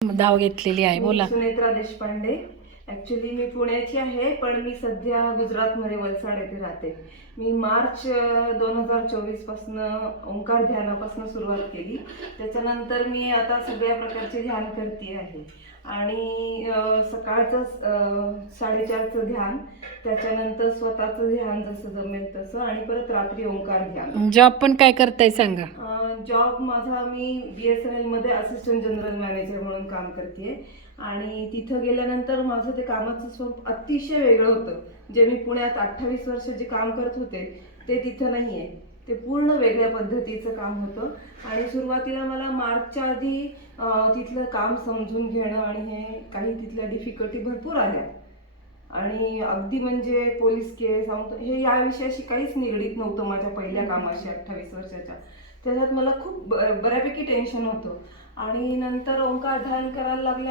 धाव घेतलेली आहे. मी बोला. सुनेत्रा देशपांडे. ॲक्च्युली मी पुण्याची आहे, पण मी सध्या गुजरातमध्ये वलसाड येथे राहते. मी मार्च 2024 पासनं ओंकार ध्यानापासून सुरुवात केली. त्याच्यानंतर मी आता सगळ्या प्रकारचे ध्यान करते आहे. आणि सकाळचं 4:30चं ध्यान, त्याच्यानंतर स्वतःचं ध्यान जसं जमेल तसं, आणि परत रात्री ओंकार ध्यान. जॉब पण काय करताय सांगा. जॉब माझा, मी BSNL मध्ये असिस्टंट जनरल मॅनेजर म्हणून काम करते. आणि तिथं गेल्यानंतर माझं ते कामाचं स्वरूप अतिशय वेगळं होतं. जे मी पुण्यात 28 वर्ष जे काम करत होते ते तिथं नाही आहे. ते पूर्ण वेगळ्या पद्धतीचं काम होतं. आणि सुरुवातीला मला मार्चच्या आधी तिथलं काम समजून घेणं आणि हे काही तिथल्या डिफिकल्टी भरपूर आल्या. आणि अगदी म्हणजे पोलीस केस हे या विषयाशी काहीच निगडीत नव्हतं माझ्या पहिल्या कामाशी 28 वर्षाच्या. त्याच्यात मला खूप बऱ्यापैकी टेन्शन होतं. आणि नंतर ओंकार ध्यान करायला लागल्या